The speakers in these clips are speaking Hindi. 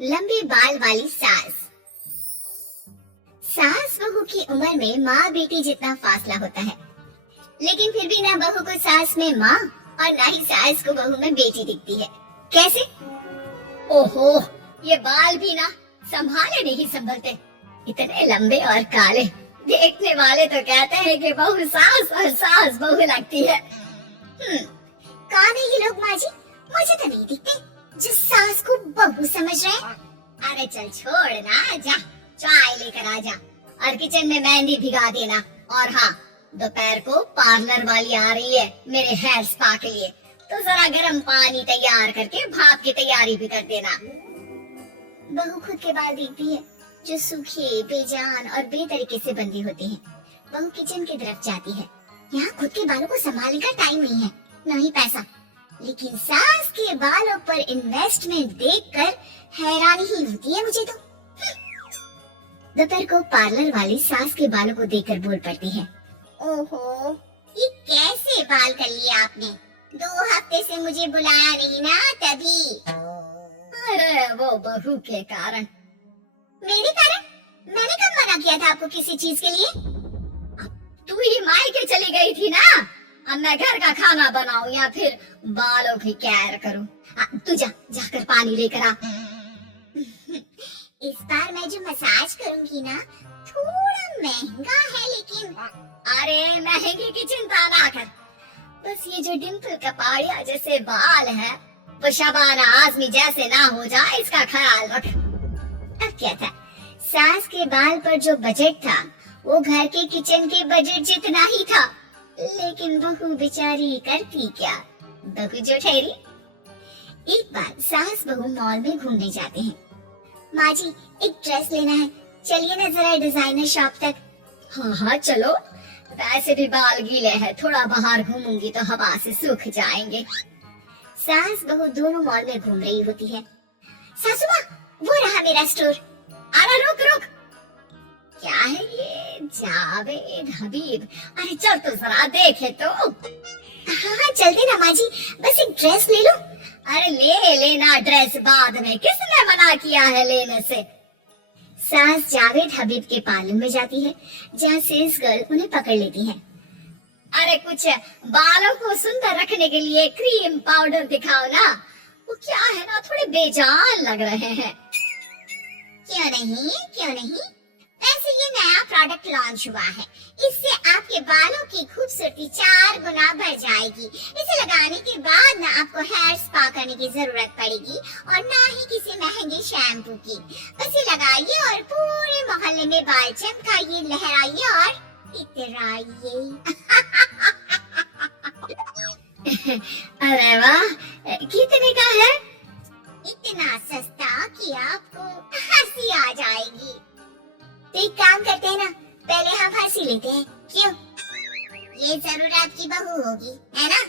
लंबे बाल वाली सास। सास बहू की उम्र में माँ बेटी जितना फासला होता है, लेकिन फिर भी ना बहू को सास में माँ और ना ही सास को बहू में बेटी दिखती है। कैसे? ओहो, ये बाल भी ना संभाले नहीं संभलते, इतने लंबे और काले। देखने वाले तो कहते हैं कि बहू सास और सास बहू लगती है। कौन है ये लोग माँ जी? मुझे तो नहीं दिखते जिस सास को बहू समझ रहे हैं। अरे चल छोड़ ना, जा चाय लेकर आ जा और किचन में मेहंदी भिगा देना। और हाँ, दोपहर को पार्लर वाली आ रही है मेरे हेयर स्पा के लिए, तो जरा गर्म पानी तैयार करके भाप की तैयारी भी कर देना। बहू खुद के बाल देखती है जो सूखे, बेजान और बेतरीके से बंधे होते हैं। बहू किचन की तरफ जाती है। यहाँ खुद के बालों को संभालने का टाइम नहीं है, न ही पैसा, लेकिन सास के बालों पर इन्वेस्टमेंट देखकर हैरानी ही होती है मुझे तो। दोपहर को पार्लर वाली सास के बालों को देखकर बोल पड़ती है, ओहो, ये कैसे बाल कर लिए आपने? 2 हफ्ते से मुझे बुलाया नहीं ना, तभी। अरे वो बहू के कारण। मेरे कारण? मैंने कब मना किया था आपको किसी चीज के लिए? तू ही मायके चली गई थी ना। अब मैं घर का खाना बनाऊं या फिर बालों की केयर करूं? तू जाकर पानी लेकर आ। इस बार मैं जो मसाज करूंगी ना, थोड़ा महंगा है, लेकिन अरे महंगी की चिंता ना कर। बस ये जो डिम्पल कपाड़िया जैसे बाल है वो शबाना आजमी जैसे ना हो जाए, इसका ख्याल रख। अब क्या था, सास के बाल पर जो बजट था वो घर के किचन के बजट जितना ही था, लेकिन बहू बेचारी करती क्या, बहू जो ठहरी। एक बार सास बहू मॉल में घूमने जाते हैं। माँ जी, एक ड्रेस लेना है, चलिए ना जरा डिजाइनर शॉप तक। हाँ चलो, वैसे भी बाल गीले हैं, थोड़ा बाहर घूमूंगी तो हवा से सूख जाएंगे। सास बहू दोनों मॉल में घूम रही होती है। सासू माँ, वो रहा मेरा स्टोर। अरे रुक रुक, क्या है ये? जावेद हबीब। अरे चल तो जरा देखे तो। हाँ चलते ना माँ जी, बस एक ड्रेस ले लो। अरे ले लेना ड्रेस बाद में, किसने मना किया है लेने से? सास जावेद हबीब के पार्लर में जाती है, जहाँ सेल्स गर्ल उन्हें पकड़ लेती है। अरे कुछ बालों को सुंदर रखने के लिए क्रीम पाउडर दिखाओ ना। वो क्या है ना, थोड़े बेजान लग रहे हैं। क्यों नहीं, वैसे ये नया प्रोडक्ट लॉन्च हुआ है, इससे आपके बालों की खूबसूरती 4 गुना बढ़ जाएगी। इसे लगाने के बाद ना आपको हेयर स्पा करने की जरूरत पड़ेगी और ना ही किसी महंगे शैम्पू की। बस ये लगाइए और पूरे मोहल्ले में बाल चमकाइए, लहराइए और इतराइए। अरे वाह, कितने का है? इतना सस्ता कि आपको हंसी आ जाएगी। तो एक काम करते हैं ना, पहले हम हंसी लेते हैं, क्यों? ये जरूर आपकी बहू होगी, है ना?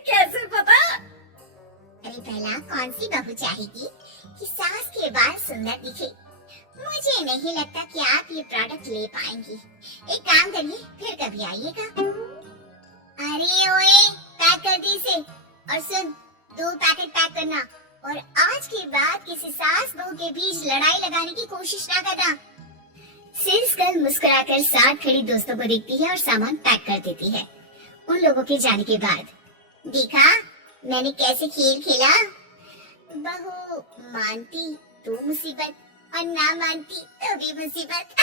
कैसे पता? अरे पहला कौन सी बहू चाहेगी कि सास के बाल सुंदर दिखे? मुझे नहीं लगता कि आप ये प्रोडक्ट ले पाएंगी। एक काम करिए, फिर कभी आइएगा। अरे ओए, पैक कर दी इसे। और सुन, 2 पैकेट पैक करना, और आज के बाद किसी सास बहू के बीच लड़ाई लगाने की कोशिश ना करना। सेल्स गर्ल मुस्कुराकर साथ खड़ी दोस्तों को देखती है और सामान पैक कर देती है। उन लोगों के जाने के बाद, देखा मैंने कैसे खेल खेला? बहू मानती तो मुसीबत, और ना मानती तो भी मुसीबत।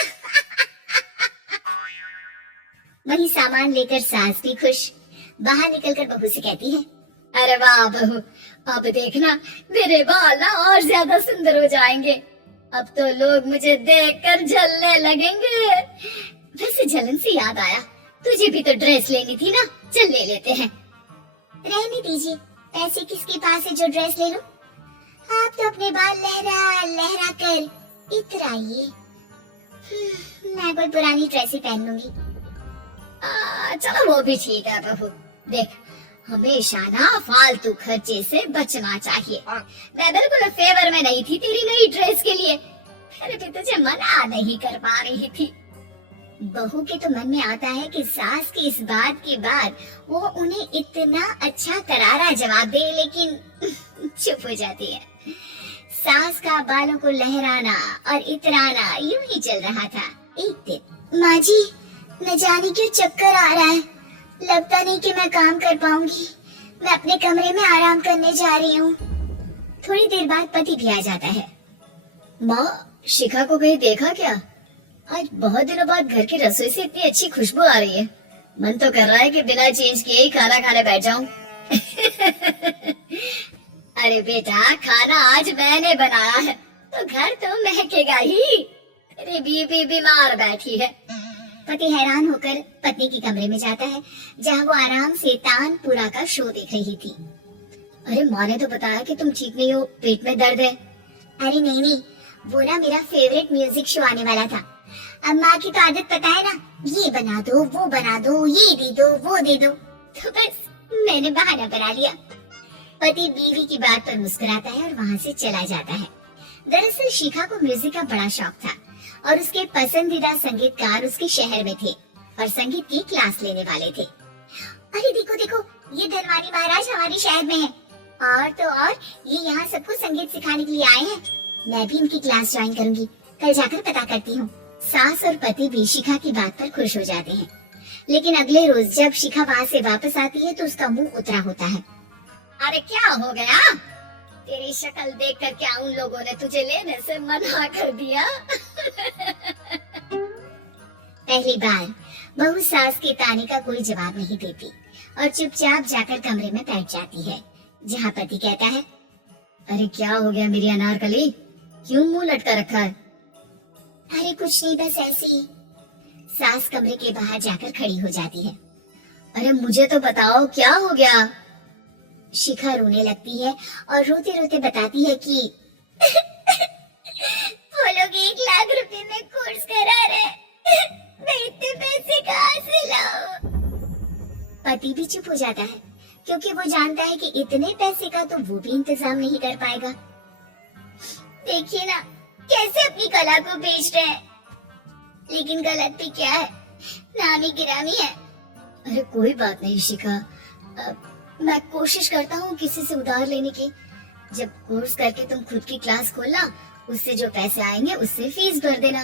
वही सामान लेकर सास भी खुश बाहर निकलकर बहू से कहती है, अरे वाह बहू, अब देखना मेरे बाल ना और ज्यादा सुंदर हो जाएंगे। अब तो लोग मुझे देखकर जलने लगेंगे। वैसे जलन से याद आया, तुझे भी तो ड्रेस लेनी थी ना, चल ले लेते हैं। रहने दीजिए, पैसे किसके पास है जो ड्रेस ले लो। आप तो अपने बाल लहरा लहरा कर इतराइए। मैं कोई पुरानी ड्रेस ही पहन लूंगी। चलो वो भी ठीक है बहू, देख हमेशा ना फालतू खर्चे से बचना चाहिए। मैं बिल्कुल फेवर में नहीं थी तेरी नई ड्रेस के लिए, फिर भी तुझे मना नहीं कर पा रही थी। बहू के तो मन में आता है कि सास की इस बात के बाद वो उन्हें इतना अच्छा करारा जवाब दे, लेकिन चुप हो जाती है। सास का बालों को लहराना और इतराना यूं ही चल रहा था। एक दिन, माँ जी, न जाने क्यों चक्कर आ रहा है, लगता नहीं कि मैं काम कर पाऊंगी, मैं अपने कमरे में आराम करने जा रही हूँ। थोड़ी देर बाद पति भी आ जाता है। माँ, शिखा को कहीं देखा क्या? आज बहुत दिनों बाद घर की रसोई से इतनी अच्छी खुशबू आ रही है। मन तो कर रहा है कि बिना चेंज किए ही खाना खाने बैठ जाऊं। अरे बेटा, खाना आज मैंने बनाया है तो घर तो महकेगा ही। तेरी बीबी बीमार बैठी है। पति हैरान होकर पत्नी के कमरे में जाता है, जहाँ वो आराम से तानपुरा का शो देख रही थी। अरे माँ ने तो बताया कि तुम ठीक नहीं हो, पेट में दर्द है। अरे नहीं, वो ना मेरा फेवरेट म्यूजिक शो आने वाला था। अब माँ की तो आदत पता है ना, ये बना दो, वो बना दो, ये दे दो, वो दे दो, तो बस मैंने बहाना बना लिया। पति बीवी की बात पर मुस्कुराता है और वहाँ से चला जाता है। दरअसल शिखा को म्यूजिक का बड़ा शौक था और उसके पसंदीदा संगीतकार उसके शहर में थे और संगीत की क्लास लेने वाले थे। अरे देखो देखो, ये धनवानी महाराज हमारे शहर में है, और तो और ये यहाँ सबको संगीत सिखाने के लिए आए हैं। मैं भी इनकी क्लास ज्वाइन करूंगी, कल जाकर पता करती हूँ। सास और पति भी शिखा की बात पर खुश हो जाते हैं, लेकिन अगले रोज जब शिखा वहाँ से वापस आती है तो उसका मुंह उतरा होता है। अरे क्या हो गया? तेरी शक्ल देखकर क्या उन लोगों ने तुझे लेने से मना कर दिया? पहली बार बहू सास के ताने का कोई जवाब नहीं देती और चुपचाप जाकर कमरे में बैठ जाती है, जहाँ पति कहता है, अरे क्या हो गया मेरी अनारकली, क्यों मुंह लटका रखा है? अरे कुछ नहीं, बस ऐसे ही। सास कमरे के बाहर जाकर खड़ी हो जाती है। अरे मुझे तो बताओ क्या हो गया? शिखा रोने लगती है और रोते रोते बताती है कि वो लोग 1 लाख रुपए में कोर्स करा रहे, मैं इतने पैसे कहाँ से लाऊं? पति भी चुप हो जाता है, क्योंकि वो जानता है कि इतने पैसे का तो वो भी इंतजाम नहीं कर पाएगा। देखिए ना कैसे अपनी कला को बेच रहे हैं, लेकिन गलत भी क्या है, नामी गिरामी है। अरे कोई बात नहीं शिखा, मैं कोशिश करता हूँ किसी से उधार लेने की। जब कोर्स करके तुम खुद की क्लास खोलना, उससे जो पैसे आएंगे उससे फीस भर देना।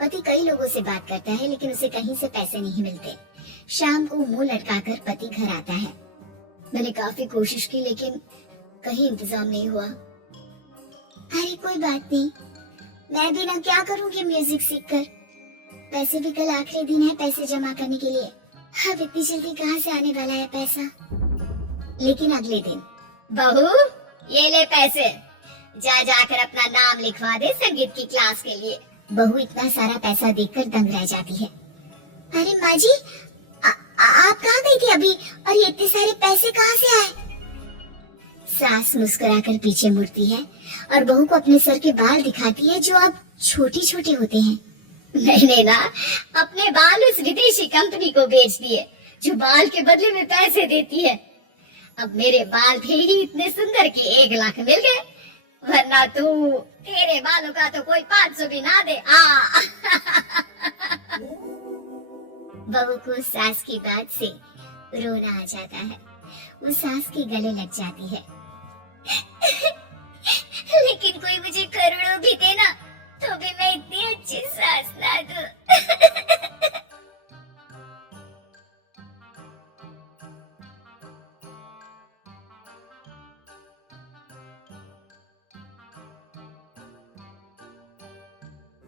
पति कई लोगों से बात करता है, लेकिन उसे कहीं से पैसे नहीं मिलते। शाम को मुंह लटकाकर पति घर आता है। मैंने काफी कोशिश की, लेकिन कहीं इंतजाम नहीं हुआ। अरे कोई बात नहीं, मैं भी ना क्या करूँगी म्यूजिक सीखकर। पैसे भी कल आखिरी दिन है पैसे जमा करने के लिए। अब इतनी जल्दी कहाँ से आने वाला है पैसा? लेकिन अगले दिन, बहू ये ले पैसे, जा जाकर अपना नाम लिखवा दे संगीत की क्लास के लिए। बहू इतना सारा पैसा देखकर दंग रह जाती है। अरे माँ जी, आप कहाँ गई थी अभी, और ये इतने सारे पैसे कहाँ से आए? सास मुस्कुराकर पीछे मुड़ती है और बहू को अपने सर के बाल दिखाती है, जो अब छोटे छोटे होते हैं। मैंने ना अपने बाल उस विदेशी कंपनी को बेच दिए, जो बाल के बदले में पैसे देती है। अब मेरे बाल थे ही इतने सुंदर कि 1 लाख मिल गए, वरना तेरे बालों का तो कोई 500 भी ना दे। बहू को सास की बात से रोना आ जाता है। वो सास के गले लग जाती है।